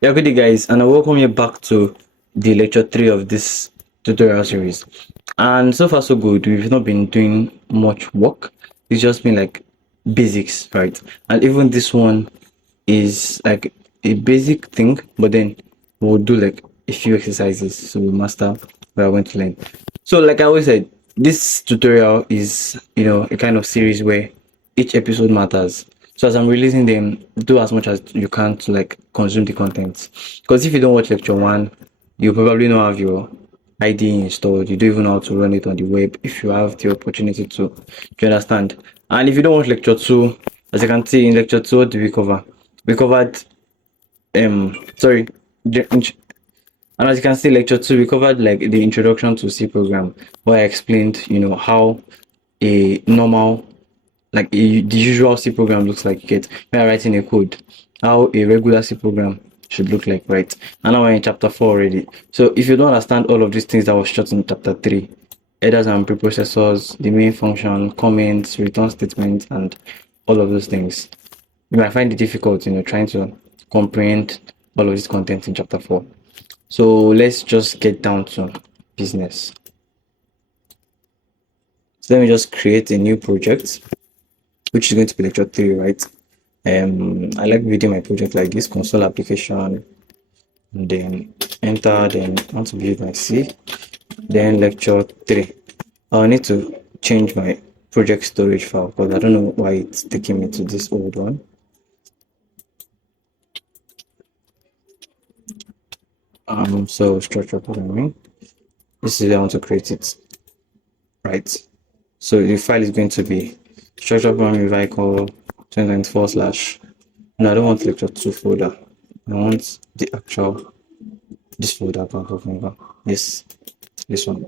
Yeah, good day, guys, and I welcome you back to the lecture 3 of this tutorial series. And so far, so good. We've not been doing much work, it's just been like basics, right? And even this one is like a basic thing, but then we'll do like a few exercises so we master what I want to learn. So, like I always said, this tutorial is a kind of series where each episode matters. So as I'm releasing them, do as much as you can to like consume the content. Because if you don't watch lecture one, you probably don't have your ID installed. You don't even know how to run it on the web if you have the opportunity to. Do you understand? And if you don't watch lecture two, as you can see in lecture two, what did we cover? We covered sorry, and as you can see, lecture two, we covered like the introduction to C program, where I explained, how a normal the usual C program looks like. You get when you're writing a code, how a regular C program should look like, right? And now we're in chapter 4 already. So if you don't understand all of these things that was shot in chapter 3, headers and preprocessors, the main function, comments, return statements, and all of those things, you might find it difficult, trying to comprehend all of this content in chapter 4. So let's just get down to business. So let me just create a new project, which is going to be lecture 3, right? I like building my project like this, console application, and then enter, then I want to build my C, then lecture 3. I'll need to change my project storage file because I don't know why it's taking me to this old one. So structure programming. This is I want to create it, right? So the file is going to be structure programming Vicol 2024 slash. No, I don't want lecture 2 folder. I want the actual this folder I'm talking about. Yes, this one.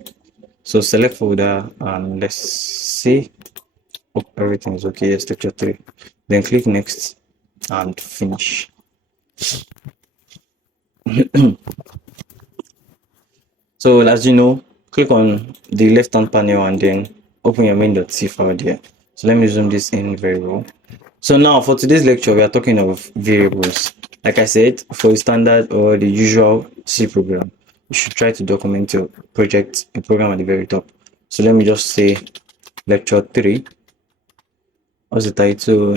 So select folder and let's see. Oh, everything is okay. Yes, lecture 3. Then click next and finish. So as you know, click on the left hand panel and then open your main.c file there. So let me zoom this in very well. So now for today's lecture, we are talking of variables. Like I said, for a standard or the usual C program, you should try to document your project, a program at the very top. So let me just say lecture 3. What's the title?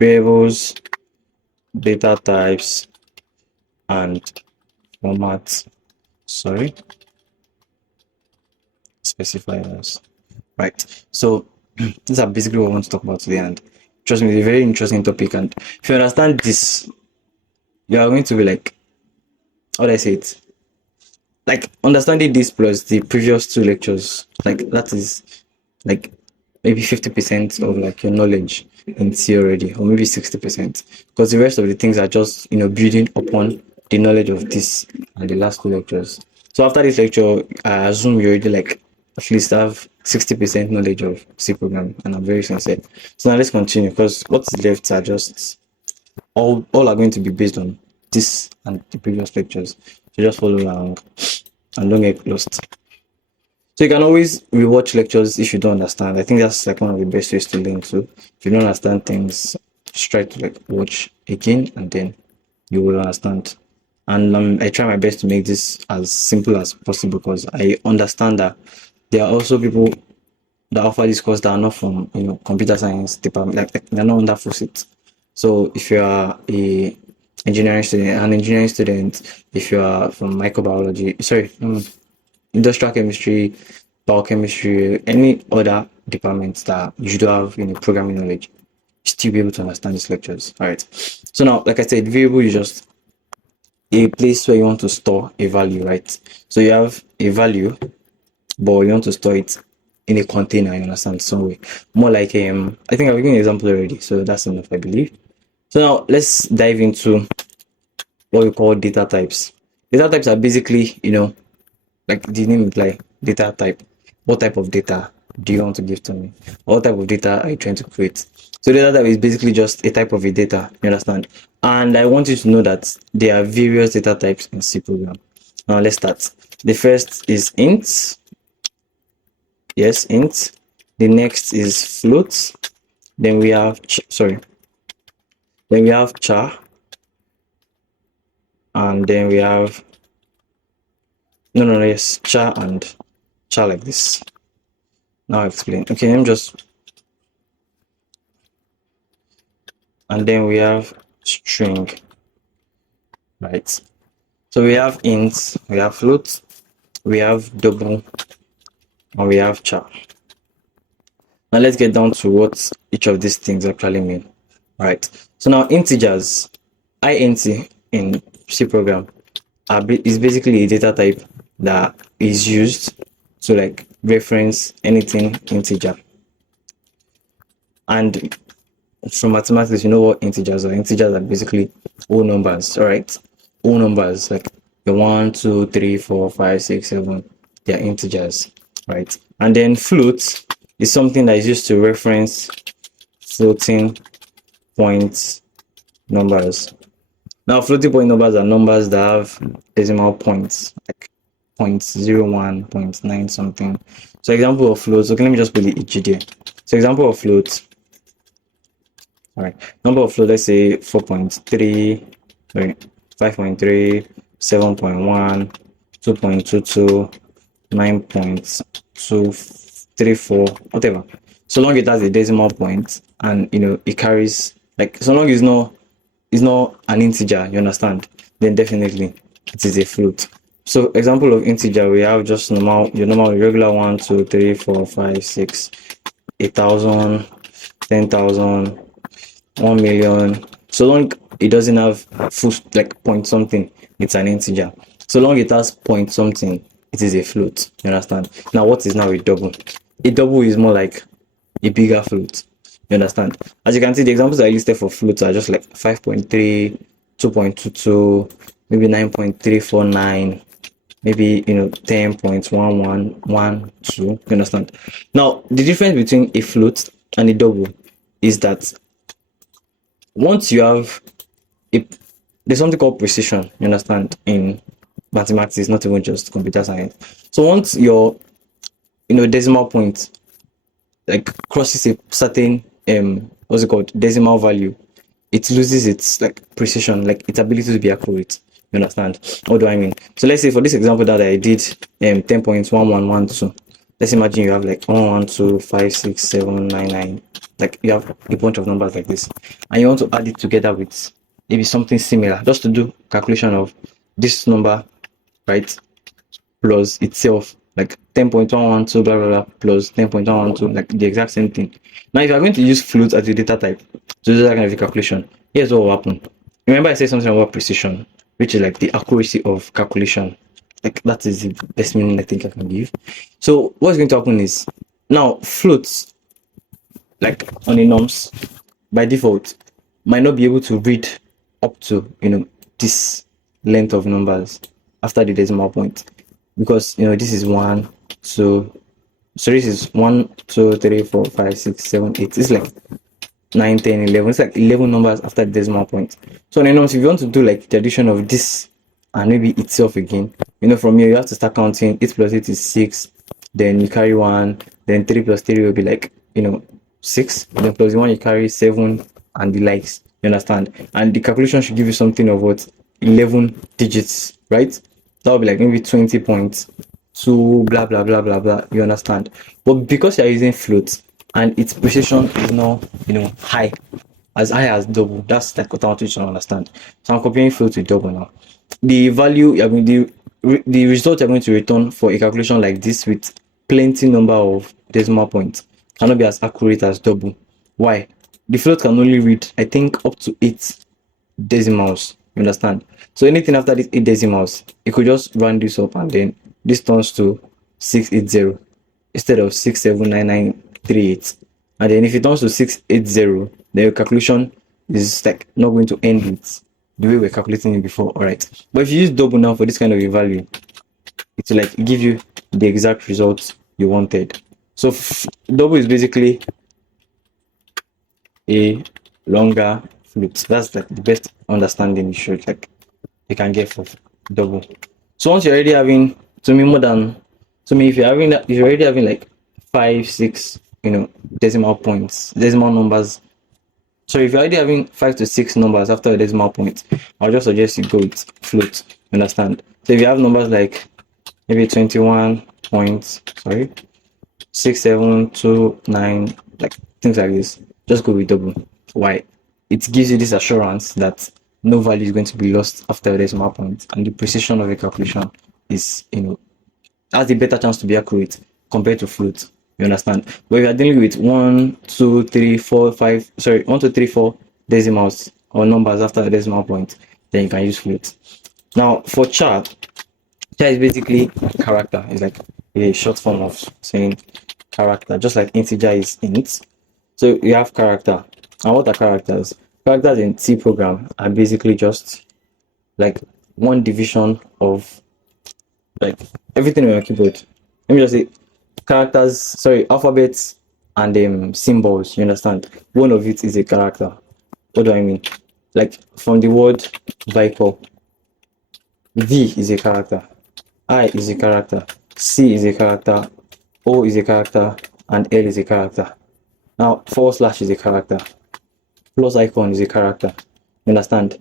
Variables, data types, and formats. Sorry, specifiers. Right. So these are basically what I want to talk about today, and trust me, it's a very interesting topic. And if you understand this, you are going to be like, how do I say it? Like understanding this plus the previous two lectures, like that is like maybe 50% of like your knowledge in C already, or maybe 60%, because the rest of the things are just building upon the knowledge of this and the last two lectures. So after this lecture, I assume you already like at least have 60% knowledge of C programming, and I'm very sincere. So now let's continue because what's left are just all are going to be based on this and the previous lectures. So just follow along and don't get lost. So you can always rewatch lectures if you don't understand. I think that's like one of the best ways to learn too. If you don't understand things, just try to like watch again and then you will understand. And I try my best to make this as simple as possible because I understand that there are also people that offer this course that are not from computer science department, like they're not under FOSIT. So if you are an engineering student, if you are from microbiology, sorry, industrial chemistry, biochemistry, any other departments that you should have programming knowledge, still be able to understand these lectures. All right. So now, like I said, variable is just a place where you want to store a value, right? So you have a value, but you want to store it in a container, you understand, some way. More like I think I've given an example already, so that's enough, I believe. So now let's dive into what we call data types. Data types are basically, like the name implies, data type. What type of data do you want to give to me? What type of data are you trying to create? So data type is basically just a type of a data, you understand? And I want you to know that there are various data types in C program. Now let's start. The first is int. Yes, int. The next is float. Then we have Then we have char, and then we have yes, char and char like this. Now I'll explain. Okay, let me just, and then we have string, right? So we have int, we have float, we have double, and we have char. Now let's get down to what each of these things actually mean. Right. So now integers, int in C program is basically a data type that is used to like reference anything integer. And from mathematics, you know what integers are. Integers are basically whole numbers, all right? Whole numbers like the 1, 2, 3, 4, 5, 6, 7, they're integers, right? And then float is something that is used to reference floating point numbers. Now, floating point numbers are numbers that have decimal points, like 0.01, 0.9 something. So example of float, so let me just put the EG there. So example of float, all right, number of float, let's say 4.3, 5.3, 7.1, 2.22, 9.234, whatever. So long it has a decimal point and it carries, like, so long it's not an integer, you understand, then definitely it is a float. So example of integer, we have just your normal regular 1, 2, 3, 4, 5, 6, 8,000, 10,000, 1 million. So long it doesn't have full like point something, it's an integer. So long it has point something, it is a float. You understand? Now what is now a double? A double is more like a bigger float. You understand? As you can see, the examples I listed for floats are just like 5.3, 2.22, maybe 9.349, maybe 10.1112. You understand? Now the difference between a float and a double is that once you have there's something called precision, you understand, in mathematics, not even just computer science. So once your decimal point like crosses a certain what's it called, decimal value, it loses its like precision, like its ability to be accurate. You understand? What do I mean? So let's say for this example that I did 10.1112. Let's imagine you have like 112567999. Like you have a bunch of numbers like this, and you want to add it together with maybe something similar, just to do calculation of this number, right? Plus itself, like 10.112 blah blah blah plus 10.112, like the exact same thing. Now, if you are going to use float as a data type to do that kind of a calculation, here's what will happen. Remember I said something about precision, which is like the accuracy of calculation. Like that is the best meaning I think I can give. So what's going to happen is now floats, like on a norms, by default might not be able to read up to this length of numbers after the decimal point, because this is 1, 2, so this is 1, 2, 3, 4, 5, 6, 7, 8. It's like 9, 10, 11. It's like 11 numbers after the decimal point. So on a norms, if you want to do like the addition of this and maybe itself again, from here you have to start counting. 8 plus 8 is 6, then you carry 1, then 3 plus 3 will be like 6, then plus 1 you carry 7, and the likes. You understand? And the calculation should give you something of what, 11 digits, right? That would be like maybe 20.2 blah blah blah blah blah. You understand? But because you're using float and its precision is not high as double, that's like what I want you to understand. So I'm comparing float with double now. The value, I mean the result you're going to return for a calculation like this with plenty number of decimal points cannot be as accurate as double. Why? The float can only read, I think, up to 8 decimals. You understand? So anything after these 8 decimals, you could just round this up and then this turns to 680 instead of 679938. And then if it turns to 680, then your calculation is like not going to end with the way we're calculating it before. Alright. But if you use double now for this kind of a value, it will like give you the exact result you wanted. So double is basically a longer float. That's like the best understanding you can get for double. So once you're already having, if you're already having like 5, 6 decimal points, decimal numbers So if you're already having 5 to 6 numbers after a decimal point, I'll just suggest you go with float. You understand? So if you have numbers like maybe 21 points, sorry, 6729, like things like this, just go with double. Why? It gives you this assurance that no value is going to be lost after a decimal point, and the precision of a calculation is, has a better chance to be accurate compared to float. You understand? But if you're dealing with 1, 2, 3, 4, 5, sorry, 1, 2, 3, 4 decimals or numbers after a decimal point, then you can use float. Now for char is basically character. It's like a short form of saying character, just like integer is int. So you have character. And what are characters? Characters in C program are basically just like one division of like everything on your keyboard. Let me just say characters, sorry, alphabets and symbols. You understand? One of it is a character. What do I mean? Like from the word Vicol, V is a character, I is a character, C is a character, O is a character, and L is a character. Now / is a character, plus icon is a character. You understand?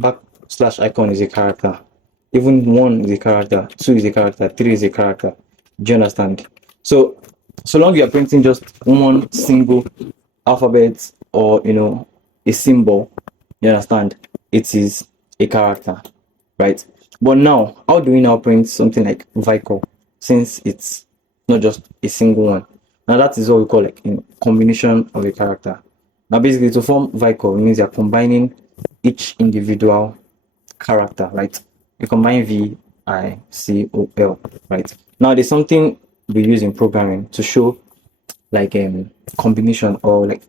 / icon is a character. Even 1 is a character, 2 is a character, 3 is a character. Do you understand? So long you are printing just one single alphabet or a symbol, you understand, it is a character, right? But now, how do we now print something like Vicol, since it's not just a single one? Now that is what we call like combination of a character. Now basically to form Vicol means you're combining each individual character, right? You combine Vicol, right? Now there's something we use in programming to show like combination or like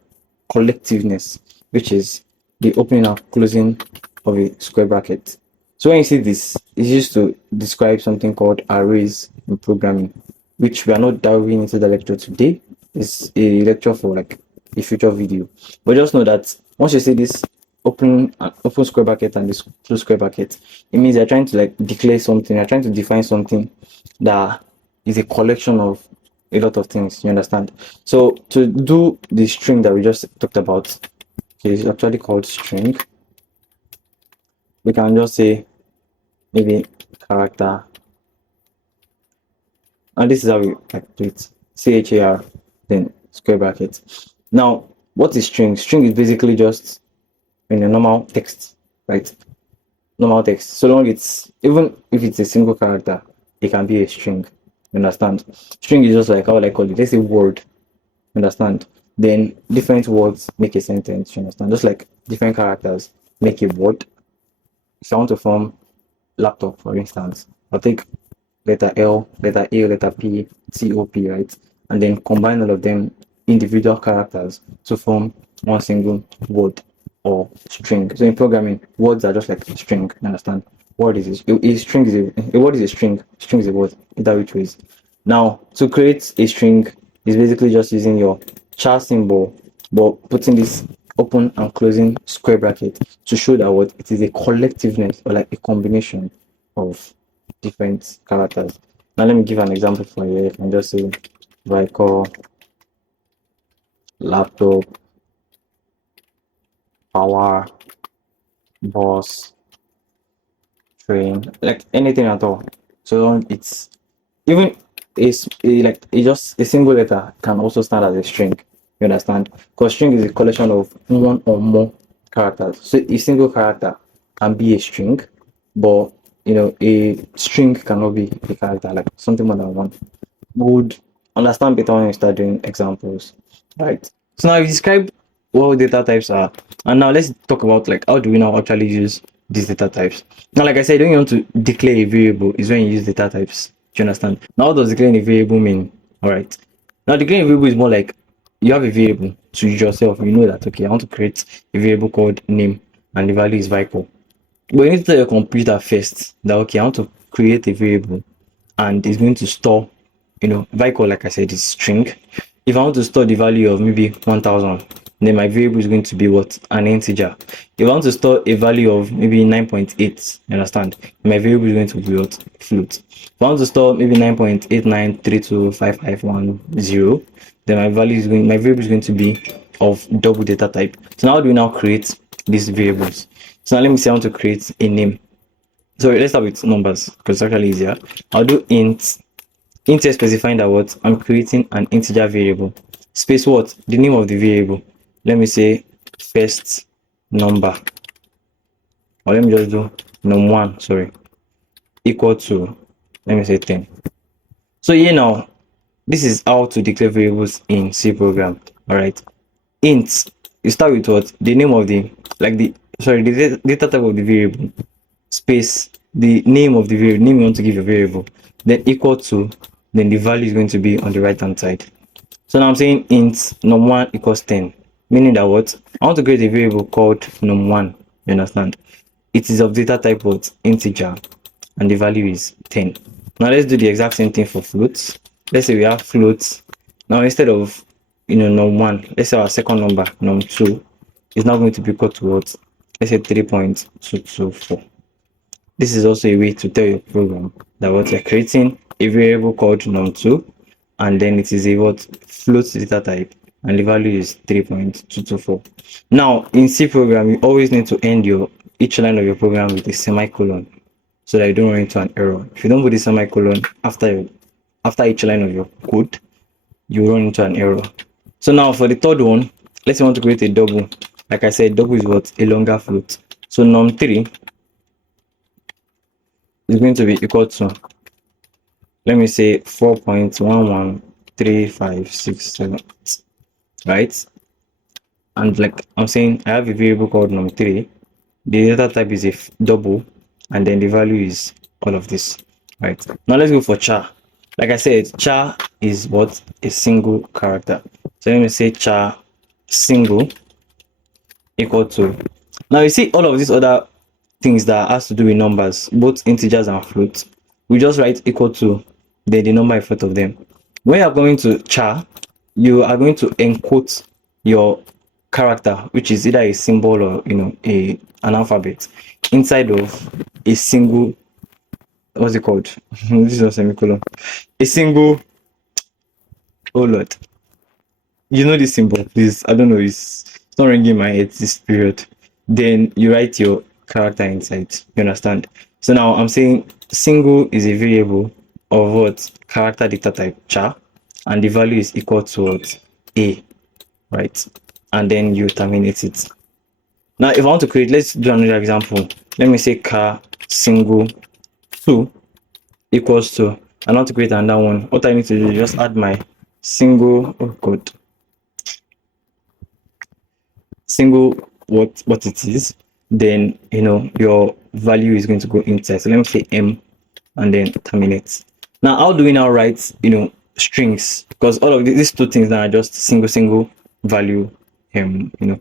collectiveness, which is the opening and closing of a square bracket. So when you see this, it's used to describe something called arrays in programming, which we are not diving into the lecture today. It's a lecture for like a future video. But just know that once you see this open square bracket and this close square bracket, it means you're trying to like declare something, you're trying to define something that is a collection of a lot of things. You understand? So to do the string that we just talked about, okay, it's actually called string. We can just say maybe character, and this is how we like do it: char, then square bracket. Now, what is string? String is basically just in a normal text, right? Normal text. So long it's, even if it's a single character, it can be a string. You understand? String is just like, how would I call it? Let's say word. You understand? Then different words make a sentence. You understand? Just like different characters make a word. If I want to form laptop, for instance, I'll take letter L, letter A, letter P, TOP, right? And then combine all of them individual characters to form one single word or string. So in programming, words are just like a string. You understand? Word is a string is a word is a string. String is a word. Either which ways. Now to create a string is basically just using your char symbol, but putting this open and closing square bracket to show that what it is a collectiveness or like a combination of different characters. Now let me give an example for you. I can just say Vicol, laptop, power, bus, train, like anything at all. So it's even like just a single letter can also stand as a string. You understand? Because string is a collection of one or more characters. So a single character can be a string, but a string cannot be a character, like something more than one. We would understand better when we start doing examples, right? So now we describe what data types are, and now let's talk about like how do we now actually use these data types. Now, like I said, when you want to declare a variable is when you use data types. Do you understand? Now, what does declaring a variable mean? All right. Now, declaring a variable is more like you have a variable to yourself. You know that, okay, I want to create a variable called name, and the value is Vicol. But you need to tell your computer first that, okay, I want to create a variable and it's going to store, Vicol, like I said, is string. If I want to store the value of maybe 1000, then my variable is going to be what? An integer. If I want to store a value of maybe 9.8, you understand? My variable is going to be what? Float. If I want to store maybe 9.89325510, then my variable is going to be of double data type. So now how do we now create these variables? So now let me say I want to create a name. So let's start with numbers because it's actually easier. I'll do int is specifying that what I'm creating an integer variable. Space what? The name of the variable. Let me say first number. Or let me just do num1, sorry, equal to, let me say 10. So here now, this is how to declare variables in C program. All right. Int, you start with what? The name of the, the data type of the variable, space, the name of the variable, name you want to give a variable, then equal to, then the value is going to be on the right hand side. So now I'm saying int num1 equals 10, meaning that what? I want to create a variable called num1. You understand? It is of data type what? Integer, and the value is 10. Now let's do the exact same thing for floats. Let's say we have floats. Now instead of num1, let's say our second number num2 is now going to be equal to what? Let's say 3.224. This is also a way to tell your program that what you're creating a variable called num2, and then it is a what? Float data type, and the value is 3.224. Now in C program, you always need to end each line of your program with a semicolon so that you don't run into an error. If you don't put a semicolon after each line of your code, you run into an error. So now for the third one, let's say I want to create a double. Like I said, double is what? A longer float. So num3 is going to be equal to, let me say 4.113567, right? And like I'm saying, I have a variable called num3. The data type is a double, and then the value is all of this, right? Now let's go for char. Like I said, char is what? A single character. So let me say char single equal to, now you see all of these other things that has to do with numbers, both integers and floats, we just write equal to, then the number in front of them. When you are going to char, you are going to encode your character, which is either a symbol or an alphabet, inside of a single, what's it called? This is a semicolon. A single, oh lord, you know this symbol, please. I don't know, it's not ringing my head this period. Then you write your character inside. You understand? So now I'm saying single is a variable of what? Character data type char, and the value is equal to what? A, right? And then you terminate it. Now if I want to create, let's do another example. Let me say char single 2 equals to, I want to create another one. What I need to do is just add my single, oh god, single what it is, then your value is going to go inside. So let me say m and then terminate. Now how do we now write strings? Because all of these two things now are just single value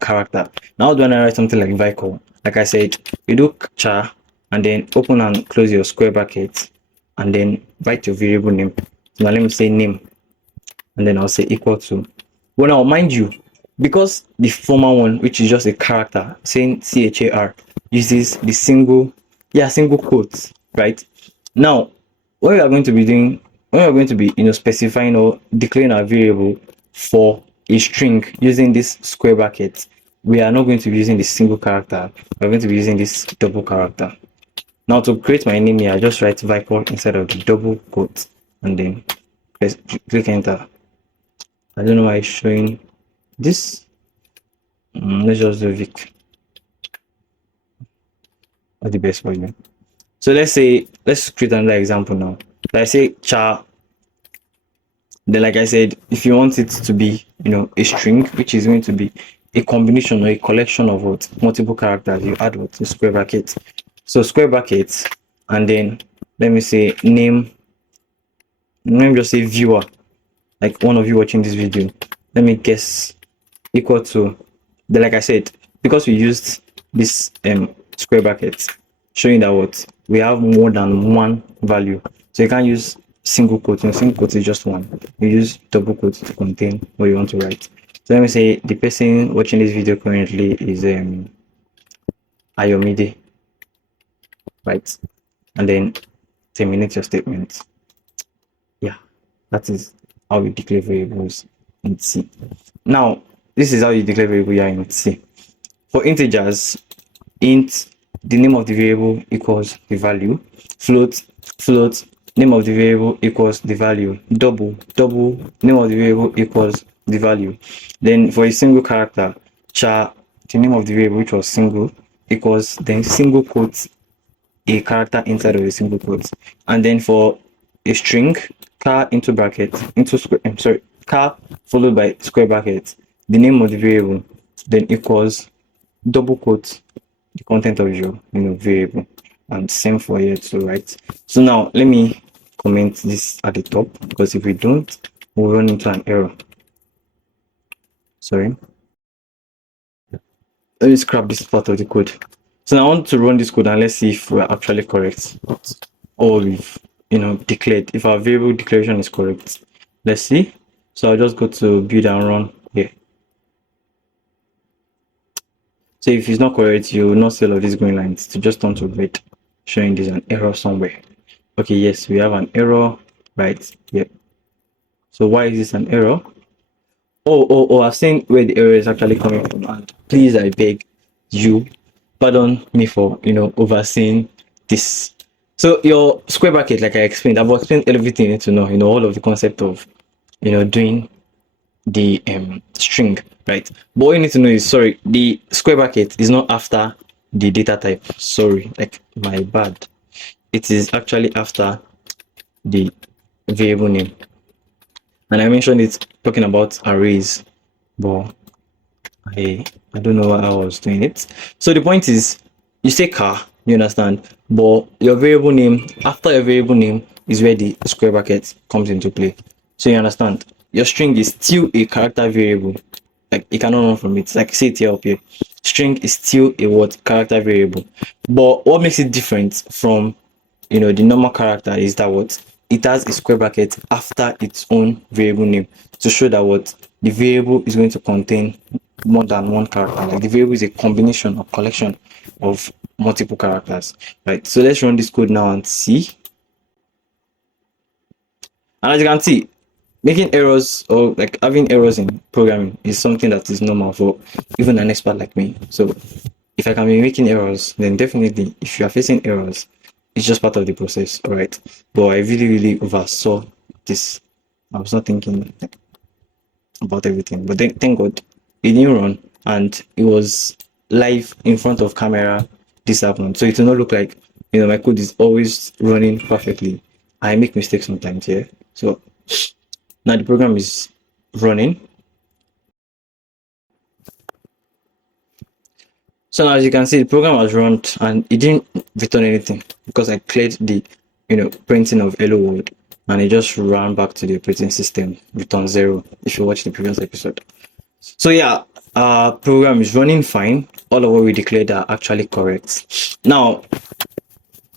character. Now how do I now write something like Vicol? Like I said, you do char and then open and close your square brackets and then write your variable name. So now let me say name, and then I'll say equal to, well now mind you, because the former one, which is just a character saying char, uses the single quotes, right? Now what we are going to be doing, when we are going to be specifying or declaring a variable for a string using this square bracket, we are not going to be using the single character, we're going to be using this double character. Now to create my name here, I just write Vicol inside of the double quote and then click enter. I don't know why it's showing this. Let's just do Vic. What's the best for you? So let's create another example now. Let's say char. Then like I said, if you want it to be a string, which is going to be a combination or a collection of what? Multiple characters, you add what? A square bracket. So square brackets, and then let me say name. Let me just say viewer, like one of you watching this video. Let me guess, equal to, then like I said, because we used this square brackets, showing that what? We have more than one value. So you can't use single quotes. Single quotes is just one. You use double quotes to contain what you want to write. So let me say the person watching this video currently is Ayomide, right? And then terminate your statement. Yeah, that is how we declare variables in C. Now this is how you declare variable here in C. For integers, int, the name of the variable equals the value. Float, float, name of the variable equals the value. Double, double, name of the variable equals the value. Then for a single character, char, the name of the variable, which was single, equals then single quotes a character inside of a single quote. And then for a string, char into bracket, into square, I'm sorry, char followed by square bracket, the name of the variable, then equals double quote the content of your variable. And same for here too, right? So now let me comment this at the top, because if we don't, we'll run into an error. Sorry, let me scrap this part of the code. So now I want to run this code and let's see if we're actually correct, or we've declared, if our variable declaration is correct. Let's see. So I'll just go to build and run here. So if it's not correct, you will not see all of these green lines to just turn to red, showing there's an error somewhere. Okay, yes, we have an error right here. So why is this an error? Oh, I've seen where the error is actually coming from, and please, I beg you, pardon me for overseeing this. So your square bracket, like I explained, I've explained everything you need to know, all of the concept of doing the string, right? But what you need to know is, sorry, the square bracket is not after the data type. Sorry, like my bad. It is actually after the variable name. And I mentioned it talking about arrays, but I don't know why I was doing it. So the point is, you say char, you understand, but your variable name, after your variable name is where the square bracket comes into play. So you understand, your string is still a character variable, like you cannot run from it. Like say it here up here, string is still a what character variable. But what makes it different from the normal character is that what it has a square bracket after its own variable name to show that what the variable is going to contain more than one character. Like the variable is a combination or collection of multiple characters, right? So let's run this code now and see. And as you can see, making errors or like having errors in programming is something that is normal for even an expert like me. So if I can be making errors, then definitely if you are facing errors, it's just part of the process, all right? But I really oversaw this. I was not thinking about everything, but then thank God it didn't run and it was live in front of camera. This happened, so it will not look like my code is always running perfectly. I make mistakes sometimes here. So now the program is running. So now as you can see, the program has run and it didn't return anything because I cleared the printing of hello world, and it just ran back to the operating system, return 0 if you watch the previous episode. So yeah, our program is running fine. All of what we declared are actually correct. Now,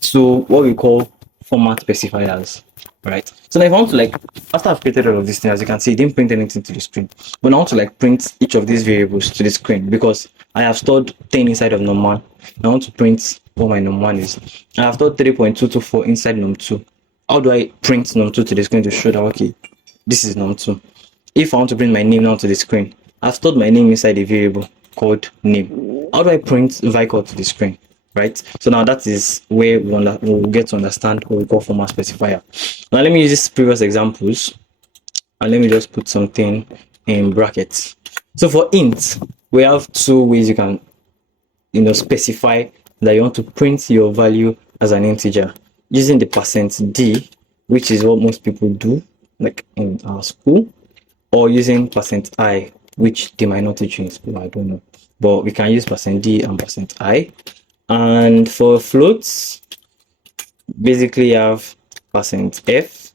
so what we call format specifiers, right? So now if I want to after I've created all of these things, as you can see, it didn't print anything to the screen. But I want to print each of these variables to the screen because I have stored 10 inside of num1. I want to print what my num1 is. I have stored 3.224 inside num2. How do I print num2 to the screen to show that okay, this is num2? If I want to print my name now to the screen, I've stored my name inside a variable called name. How do I print Vicol to the screen? Right, so now that is where we'll get to understand what we call format specifier. Now let me use these previous examples and let me just put something in brackets. So for int, we have two ways you can specify that you want to print your value as an integer using the %d, which is what most people do like in our school, or using %i, which they might not teach you in school, I don't know, but we can use %d and %i. And for floats, basically you have %f,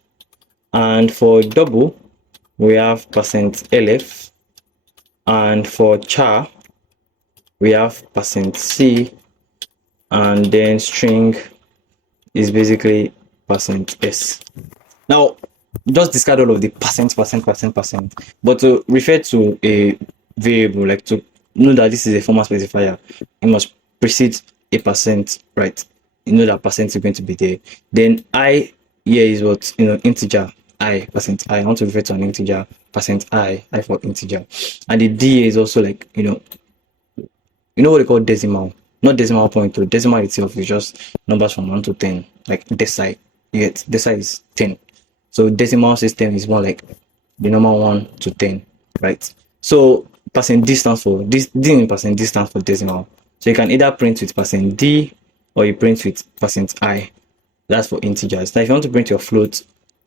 and for double we have %lf, and for char we have %c, and then string is basically %s. Now just discard all of the %, but to refer to a variable, like to know that this is a format specifier, it must precede a %, right? That % is going to be there. Then I here is what integer, %I. I want to refer to an integer, %I for integer. And the D is also like, you know what they call decimal, not decimal point. To decimal itself is just numbers from 1 to 10, like deci. You get deci is 10. So decimal system is more like the number 1 to 10, right? So %D stands for this. D in %D stands for decimal. So you can either print with %D or you print with %I. That's for integers. Now if you want to print your float,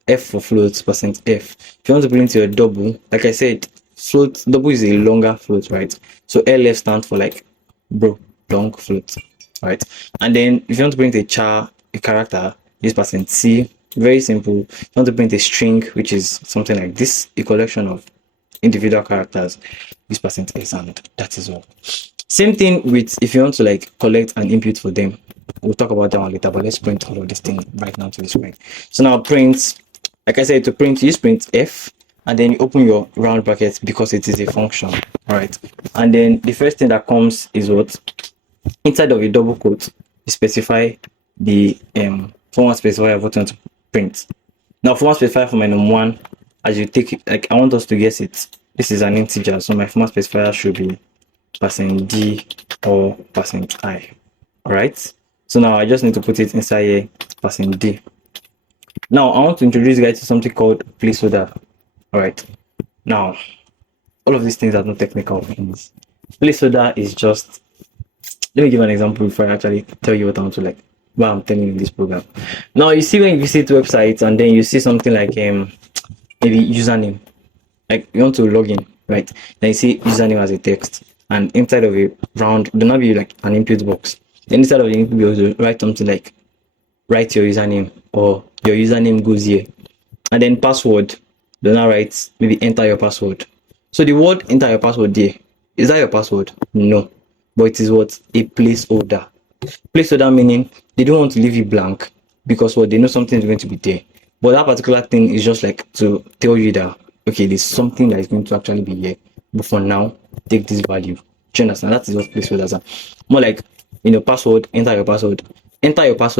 F for float, %F. If you want to print your double, like I said, float double is a longer float, right? So LF stands for like long float, right? And then if you want to print a character, use %C. Very simple. If you want to print a string, which is something like this, a collection of individual characters, use %S, and that is all. Same thing with if you want to like collect an input for them. We'll talk about that one later, but let's print all of this thing right now to the screen. So now print, like I said, to print, use printf, and then you open your round brackets because it is a function, right? And then the first thing that comes is what? Inside of a double quote, you specify the format specifier of what you want to print. Now format specifier for my num1, as you take it, like I want us to guess it. This is an integer, so my format specifier should be %D or %I. Alright, so now I just need to put it inside here, %D. Now I want to introduce you guys to something called placeholder. Alright, now all of these things are not technical things. Placeholder is just, let me give an example before I actually tell you what I want to like, what I'm telling you in this program. Now you see when you visit websites and then you see something like maybe username, like you want to log in, right? Then you see username as a text, and inside of a round there will be like an input box. Then inside of the input box you write something like write your username, or your username goes here, and then password, then now write maybe enter your password. So the word enter your password there, is that your password? No, but it is what? A placeholder. Placeholder meaning they don't want to leave it blank because what, they know something is going to be there, but that particular thing is just like to tell you that okay, there's something that is going to actually be here, but for now take this value. Do you understand? That is what placeholders are. More like password, enter your password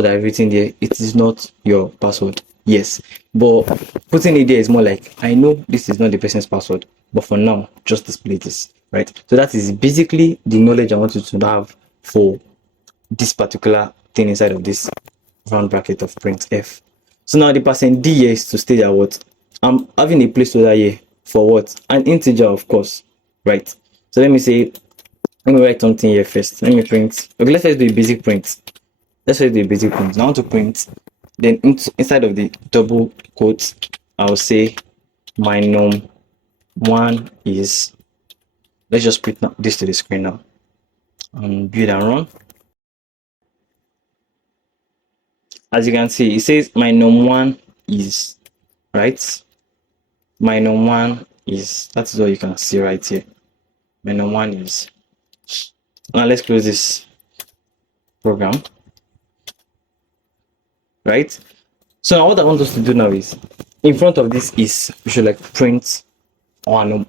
I've written there, it is not your password, yes, but putting it there is more like I know this is not the person's password, but for now just display this, right? So that is basically the knowledge I want you to have for this particular thing inside of this round bracket of printf. So now the %D here is to state that what I'm having a placeholder here for what? An integer, of course, right? So let me write something here first. Let me print. Okay, let's first do a basic print. Let's first do a basic print. Now I want to print. Then inside of the double quotes, I'll say my num1 is. Let's just print this to the screen now. Build and run. As you can see, it says my num1 is, right? My num1 is, that is what you can see right here. My num1 is. Now let's close this program, right? So now what I want us to do now is, in front of this is, we should like print one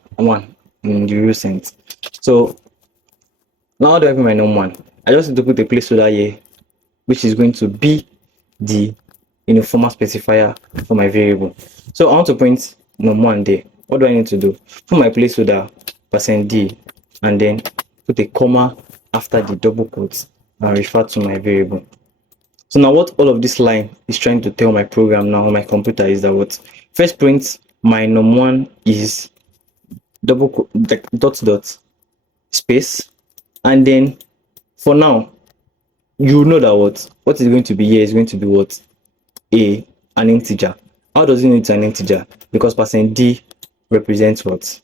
in the real sense. So now how do I put my num1? I just need to put a placeholder here, which is going to be the format specifier for my variable. So I want to print num1 there. What do I need to do? Put my placeholder %D and then put a comma after the double quotes and refer to my variable. So now what all of this line is trying to tell my program now on my computer is that what? First print my num1 is double quote, like dot space, and then for now you know that what is going to be here is going to be what? An integer. How does it know it's an integer? Because %D represents what?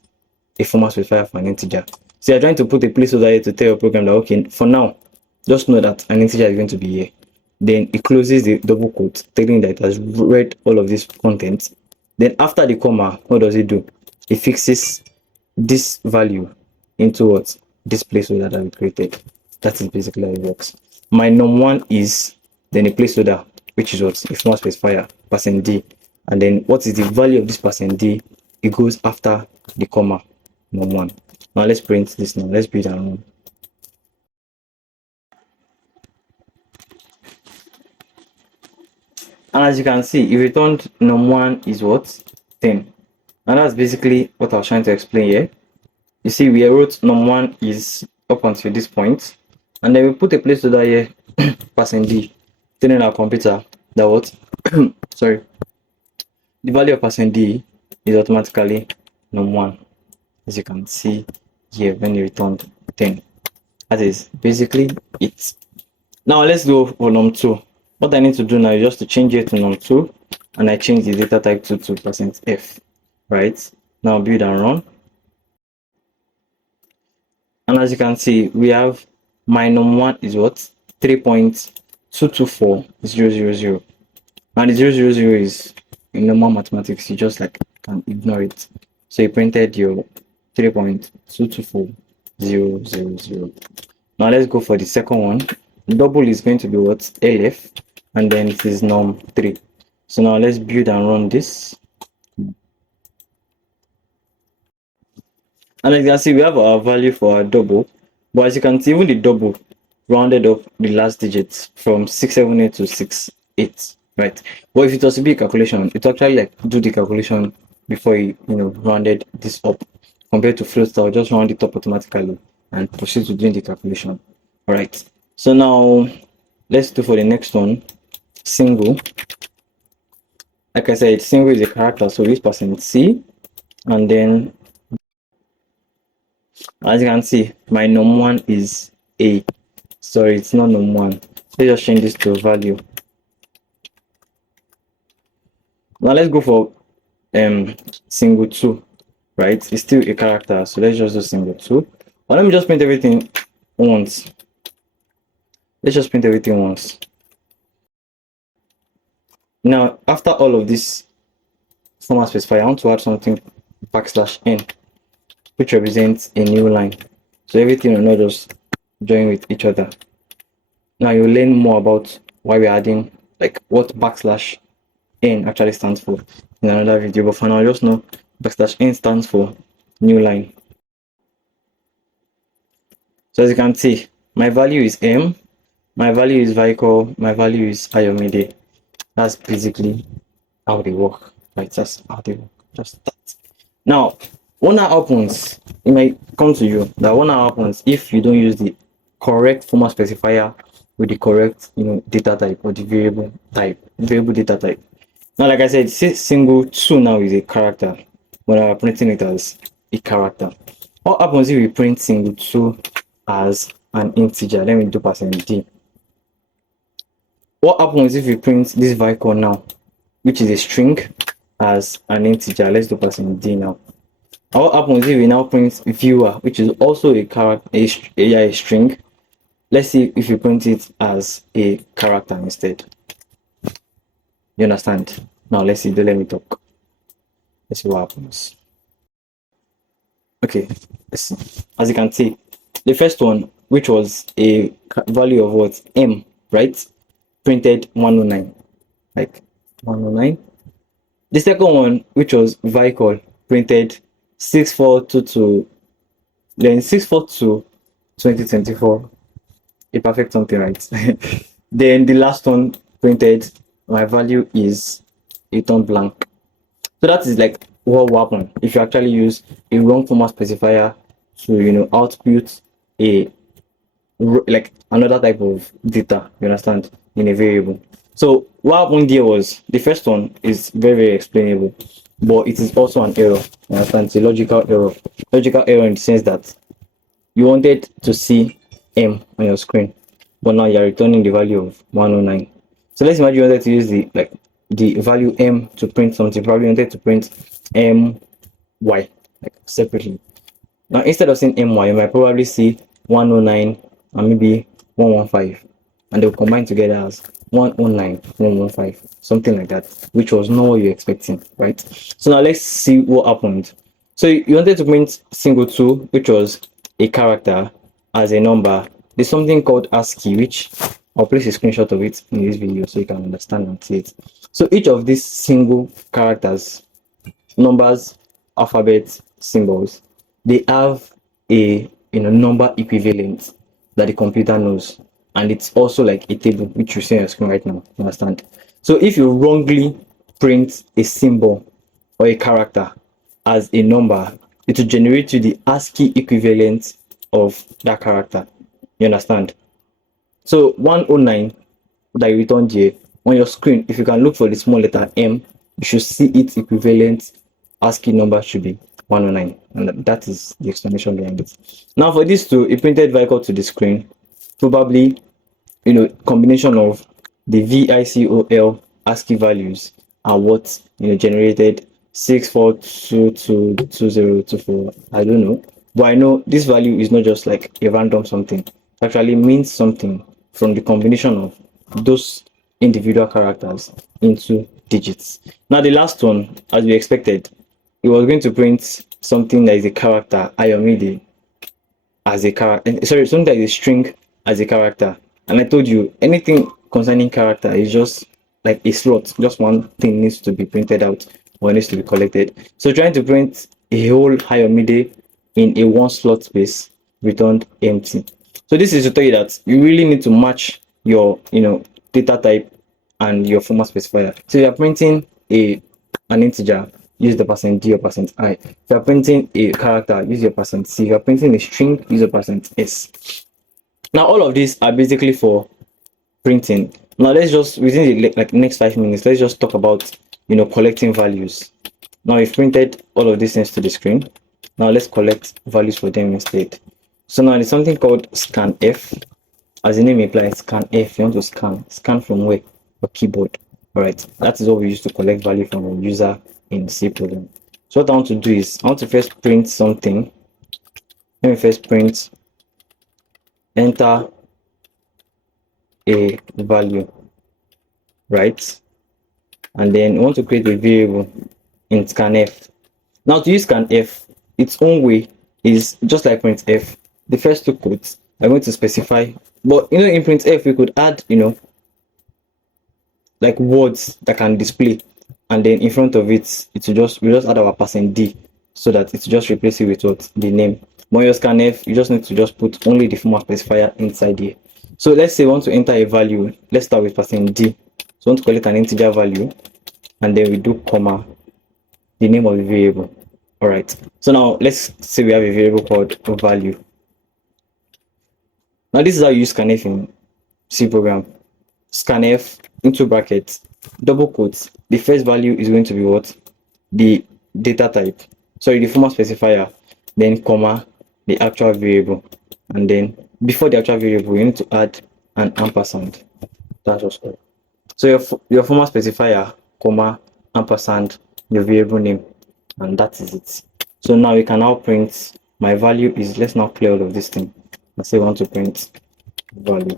A format specifier for an integer. So you're trying to put a placeholder here to tell your program that okay, for now, just know that an integer is going to be here. Then it closes the double quote, telling that it has read all of this content. Then after the comma, what does it do? It fixes this value into what? This placeholder that we created. That is basically how it works. My num1 is then a placeholder, which is what? A format specifier, %D. And then what is the value of this %D? It goes after the comma, num1. Now let's print this now. Let's build our own. And as you can see, it returned num1 is what? 10. And that's basically what I was trying to explain here. You see, we wrote num1 is up until this point, and then we put a placeholder here, percent %d, telling our computer that what, sorry, the value of percent %d is automatically num1, as you can see here when you returned 10. That is basically it. Now let's go for num2. What I need to do now is just to change it to num2, and I change the data type to %f, right? Now build and run. And as you can see, we have my num1 is what? 3.224000. And the 000 is in normal mathematics, you just like can ignore it. So you printed your 3.224000. Now let's go for the second one. Double is going to be what? LF, and then it is num3. So now let's build and run this. And as you can see, we have our value for our double, but as you can see, even the double rounded up the last digits from 678 to 68, right? But if it was to be a calculation, it actually like do the calculation before you rounded this up, compared to float style, just round it up automatically and proceed to doing the calculation. All right. So now let's do for the next one, single. Like I said, single is a character, so this %c, and then as you can see, my num1 is a. Sorry, it's not num1. Let's just change this to a value. Now let's go for single 2, right? It's still a character, so let's just do single 2. But let me just print everything once. Let's just print everything once. Now, after all of this format specifier, I want to add something \n, which represents a new line. So everything will not just join with each other. Now you'll learn more about why we're adding, like what \n actually stands for in another video. But for now, just know \n stands for new line. So as you can see, my value is M, my value is Vicol, my value is Olawade. That's basically how they work, right? That's how they work. Just that. Now, what now happens? It might come to you that what now happens if you don't use the correct format specifier with the correct data type or the variable data type. Now, like I said, single 2 now is a character when I'm printing it as a character. What happens if we print single 2 as an integer? Let me do %d. What happens if we print this Vicol now, which is a string, as an integer? Let's do %d now. And what happens if we now print viewer, which is also a character, a string? Let's see if we print it as a character instead. You understand? Now let's see. Let me talk. Let's see what happens. Okay, let's see. As you can see, the first one, which was a value of what? M, right? Printed 109, like 109. The second one, which was Vicol, printed 6422, then 642 2024, a perfect something, right? Then the last one printed, my value is a tone blank. So that is like what will happen if you actually use a wrong format specifier to output a like another type of data, you understand, in a variable. So what happened there was, the first one is very explainable, but it is also an error, you understand. It's a logical error in the sense that you wanted to see M on your screen, but now you're returning the value of 109. So let's imagine you wanted to use the value M to print something. Probably wanted to print MY like separately. Now instead of saying MY, you might probably see 109 and maybe 115, and they'll combine together as 109 115, something like that, which was not what you're expecting, right? So now let's see what happened. So you wanted to print single 2, which was a character, as a number. There's something called ASCII, which I'll place a screenshot of it in this video so you can understand and see it. So each of these single characters, numbers, alphabets, symbols, they have a number equivalent that the computer knows, and it's also like a table which you see on your screen right now, you understand. So if you wrongly print a symbol or a character as a number, it will generate you the ASCII equivalent of that character. You understand? So 109 that you returned here on your screen, if you can look for the small letter M, you should see its equivalent ASCII number should be 109, and that is the explanation behind it. Now for this too, it printed Vicol to the screen, probably combination of the Vicol ASCII values and what generated 64222024. I don't know, but I know this value is not just like a random something. It actually means something from the combination of those individual characters into digits. Now the last one, as we expected, it was going to print something that is a character, Ayomide, as a character. Sorry, something that is a string as a character. And I told you, anything concerning character is just like a slot. Just one thing needs to be printed out or needs to be collected. So trying to print a whole Ayomide in a one slot space returned empty. So this is to tell you that you really need to match your data type and your format specifier. So if you're printing an integer, use the %d or %i. If you're printing a character, use your %c. If you're printing a string, use your %s. Now all of these are basically for printing. Now let's just, within the next 5 minutes, let's just talk about collecting values. Now we've printed all of these things to the screen. Now let's collect values for them instead. So now there's something called Scanf. As the name implies, Scanf, you want to scan from where? Your keyboard. All right, that is what we use to collect value from a user in C program. So what I want to do is I want to first print something. Let me first print enter a value, right? And then I want to create a variable in Scanf. Now to use Scanf, its own way is just like Printf. The first two quotes are going to specify, but in Printf we could add like words that can display, and then in front of it we just add our %d so that it's just replace it with what the name. When you Scanf, you just need to just put only the format specifier inside here. So let's say we want to enter a value. Let's start with %d. So we want to collect an integer value, and then we do comma the name of the variable. All right, so now let's say we have a variable called value. Now this is how you use Scanf in C program. Scanf into brackets, double quotes. The first value is going to be what? The data type. Sorry, the format specifier. Then comma the actual variable, and then before the actual variable you need to add an ampersand. That's just all. So your format specifier, comma, ampersand, your variable name, and that is it. So now we can now print my value is, let's now clear all of this thing. Let's say we want to print value.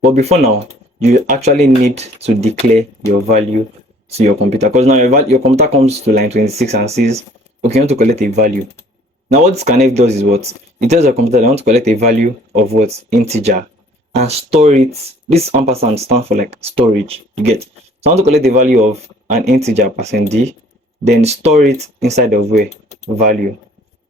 But before now, you actually need to declare your value to your computer, because now your computer comes to line 26 and says, okay, you want to collect a value. Now what Scanf does is what? It tells your computer they want to collect a value of what? Integer, and store it. This ampersand stands for like storage, you get. So I want to collect the value of an integer %d, then store it inside of where? Value.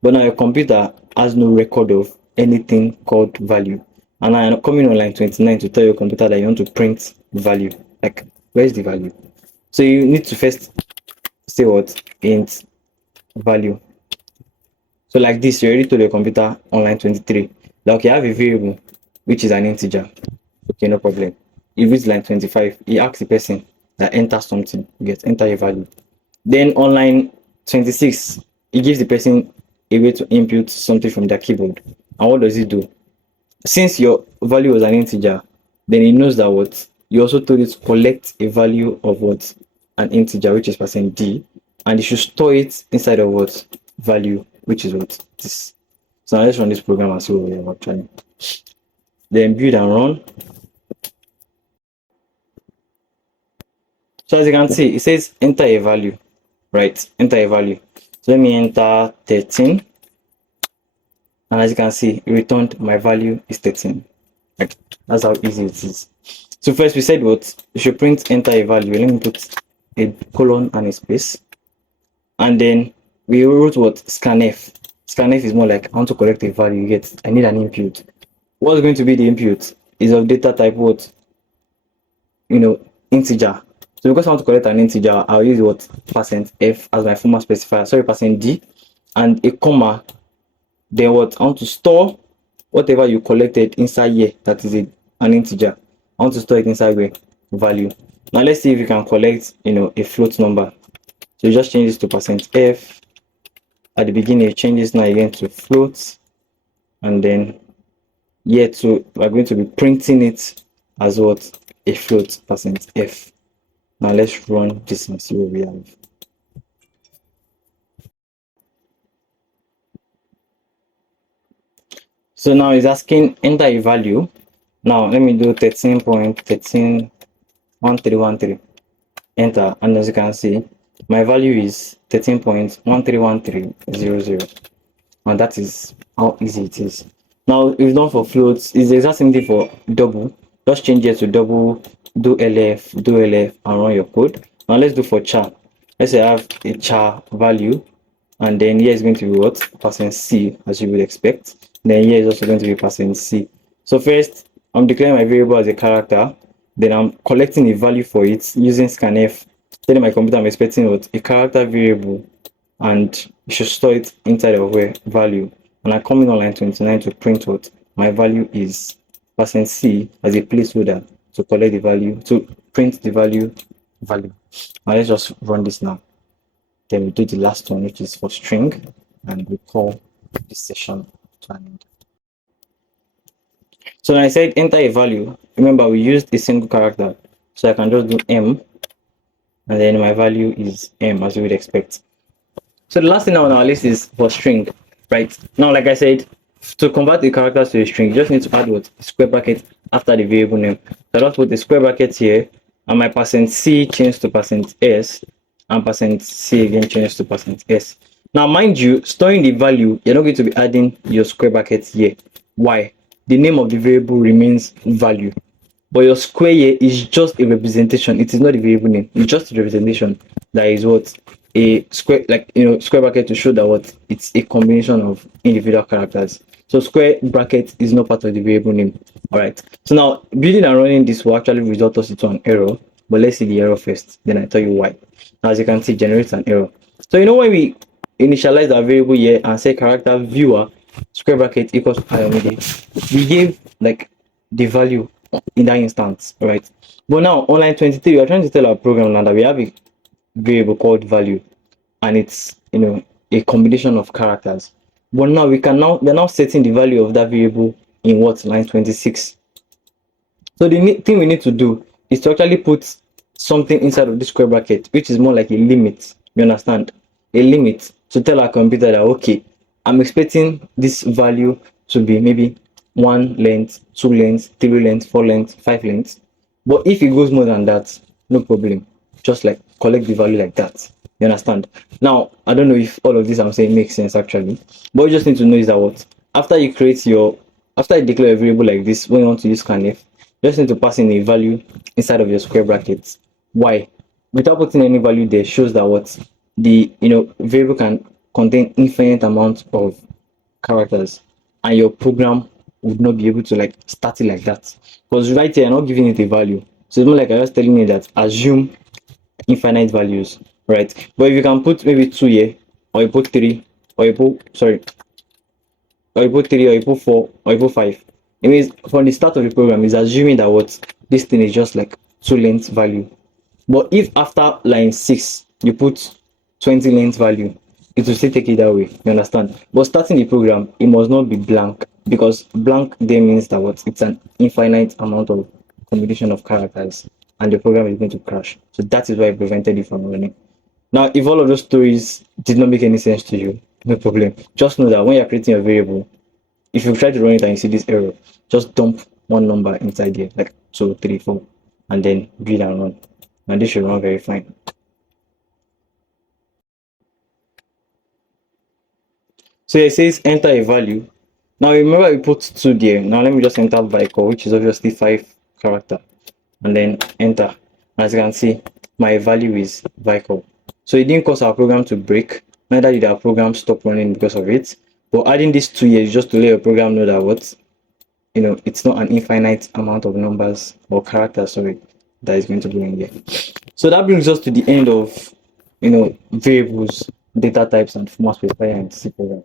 But now your computer has no record of anything called value. And I'm coming on line 29 to tell your computer that you want to print value. Like, where's the value? So you need to first say what? Int value. So like this, you already told your computer on line 23 that okay, I have a variable which is an integer. Okay, no problem. If it's line 25, he asks the person that enter something, enter a value. Then on line 26, it gives the person a way to input something from their keyboard. And what does it do? Since your value was an integer, then it knows that what you also told it to collect a value of what? An integer, which is %d, and it should store it inside of what? Value, which is what? This. So now let's run this program and see what we are actually. Then build and run. So as you can see, it says enter a value, right? Enter a value. So let me enter 13. And as you can see, it returned my value is 13. Like, that's how easy it is. So first we said what? You should print enter a value. Let me put a colon and a space. And then we wrote what? Scanf. Scanf is more like I want to collect a value. I need an input. What's going to be the input? Is of data type what? Integer. So because I want to collect an integer, I'll use what? %f as my formal specifier, sorry, %d, and a comma. Then what? I want to store whatever you collected inside here, that is an integer. I want to store it inside where? Value. Now let's see if you can collect, a float number. So you just change this to %f. At the beginning, you change this now again to float, and then here too, we're going to be printing it as what? A float, %f. Now let's run this and see what we have. So now it's asking enter a value. Now let me do 13.131313. Enter, and as you can see, my value is 13.131300, and that is how easy it is. Now if it's done for floats, it's the exact same thing for double. Just change it to double, do lf, and run your code. Now let's do for char. Let's say I have a char value, and then here is going to be what? %c, as you would expect. Then here is also going to be %c. So first, I'm declaring my variable as a character. Then I'm collecting a value for it using scanf. Telling my computer I'm expecting what? A character variable, and you should store it inside of where? Value. And I come in on line 29 to print what? My value is %c as a placeholder to collect the value, to print the value. Now let's just run this now. Then we do the last one, which is for string, and we call this session to an end. So when I said enter a value, remember we used a single character, so I can just do m, and then my value is m, as you would expect. So the last thing on our list is for string, right? Now, like I said, to convert the characters to a string, you just need to add what? Square bracket after the variable name. So I just put the square bracket here, and my %c changed to %s, and %c again changed to %s. Now, mind you, storing the value, you're not going to be adding your square brackets here. Why? The name of the variable remains value, but your square here is just a representation. It is not the variable name. It's just a representation that is what? A square, like, square bracket to show that what? It's a combination of individual characters. So square bracket is not part of the variable name. All right. So now building and running this will actually result us into an error. But let's see the error first. Then I tell you why. Now, as you can see, generates an error. So when we initialize our variable here and say character viewer square bracket equals iomide, we gave like the value in that instance, right? But now on line 23, we are trying to tell our program now that we have a variable called value, and it's a combination of characters. But now we're now setting the value of that variable in what? Line 26. So the thing we need to do is to actually put something inside of the square bracket, which is more like a limit. You understand? A limit to tell our computer that, okay, I'm expecting this value to be maybe 1 length, 2 lengths, 3 lengths, 4 lengths, 5 lengths. But if it goes more than that, no problem. Just like collect the value like that. You understand? Now, I don't know if all of this I'm saying makes sense actually. But you just need to know is that what? After you declare a variable like this, when you want to use scanf, you just need to pass in a value inside of your square brackets. Why? Without putting any value there shows that what? The variable can contain infinite amount of characters, and your program would not be able to like start it like that, because right here I'm not giving it a value. So it's more like I'm just telling me that assume infinite values, right? But if you can put maybe 2 here, or you put 3, or you put 3, or you put 4, or you put 5, it means from the start of the program is assuming that what this thing is just like 2 length value. But if after line 6 you put 20 length value, it will still take it that way. You understand? But starting the program, it must not be blank, because blank there means that what? It's an infinite amount of combination of characters, and the program is going to crash. So that is why I prevented it from running. Now, if all of those stories did not make any sense to you, no problem. Just know that when you're creating a variable, if you try to run it and you see this error, just dump one number inside here, like 2, 3, 4, and then build and run. And this should run very fine. So it says enter a value. Now remember we put 2 there. Now let me just enter Vicol, which is obviously 5 character, and then enter. As you can see, my value is Vicol. So it didn't cause our program to break, neither did our program stop running because of it. But adding these 2 here is just to let your program know that what, it's not an infinite amount of numbers or characters, sorry, that is going to go in here. So that brings us to the end of, variables, data types, and format specifier in C program.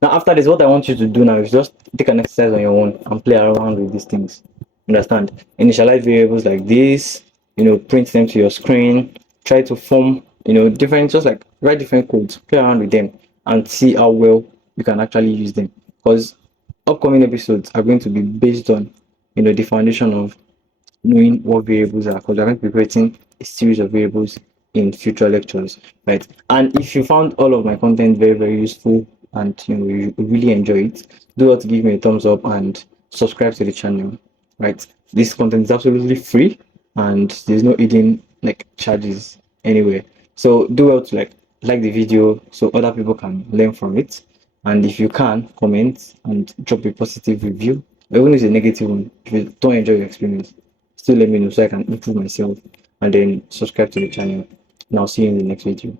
Now, after this, what I want you to do now is just take an exercise on your own and play around with these things. Understand? Initialize variables like this, print them to your screen, try to form, different, just like write different codes, play around with them, and see how well you can actually use them. Because upcoming episodes are going to be based on, the foundation of knowing what variables are, because we're going to be creating a series of variables in future lectures, right? And if you found all of my content very, very useful and you really enjoy it, do not give me a thumbs up and subscribe to the channel, right? This content is absolutely free and there's no hidden like charges anywhere. So do well to like the video so other people can learn from it. And if you can, comment and drop a positive review, even if it's a negative one, if you don't enjoy your experience, still let me know so I can improve myself, and then subscribe to the channel. And I'll see you in the next video.